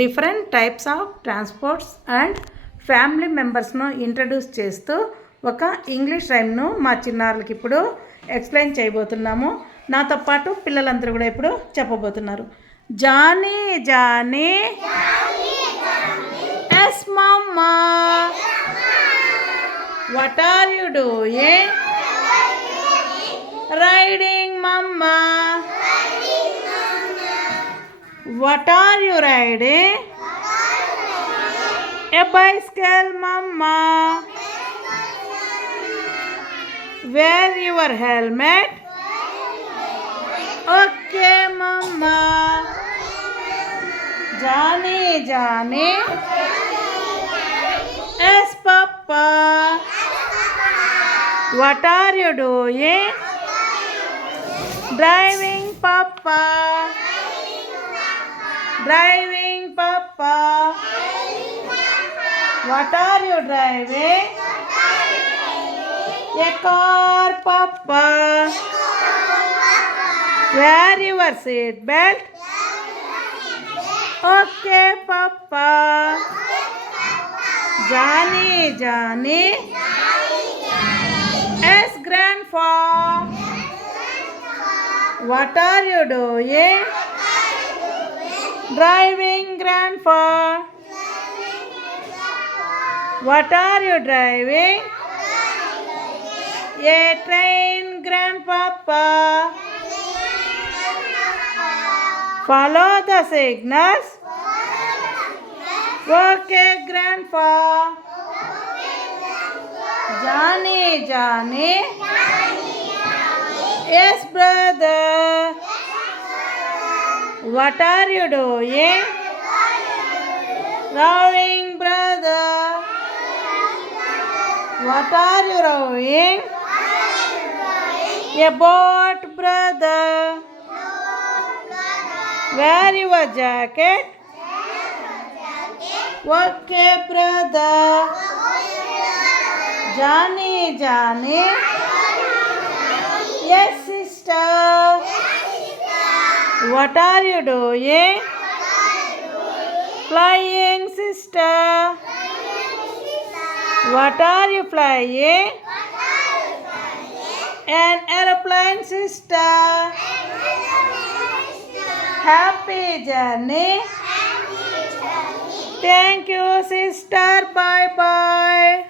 Different types of transports and family మెంబర్స్ను introduce చేస్తూ ఒక ఇంగ్లీష్ రైమ్ను మా చిన్నారులకి ఇప్పుడు ఎక్స్ప్లెయిన్ చేయబోతున్నాము. నాతో పాటు పిల్లలందరూ కూడా ఇప్పుడు చెప్పబోతున్నారు. Johnny Johnny yes mamma, what are you doing? Riding mamma. What are you riding? A bicycle, mama. Wear your helmet. Okay, mama. Johnny, Johnny. Yes, papa. What are you doing? Driving, papa. Driving, papa. What are you driving? A car, papa. Wear your seat belt. Okay, papa. Johnny, Johnny. Yes, grandpa. What are you doing? Driving, grandpa. What are you driving? A train, grandpapa. Follow the signals. Okay, grandpa. Johnny, Johnny. Yes, brother. What are you doing? Rowing, brother. What are you rowing? A boat, brother. Wear your jacket. Okay, brother. Johnny, Johnny. Yes, sister. What are you doing? Flying, sister. What are you flying? An airplane, sister. Happy journey. Thank you, sister. Bye bye.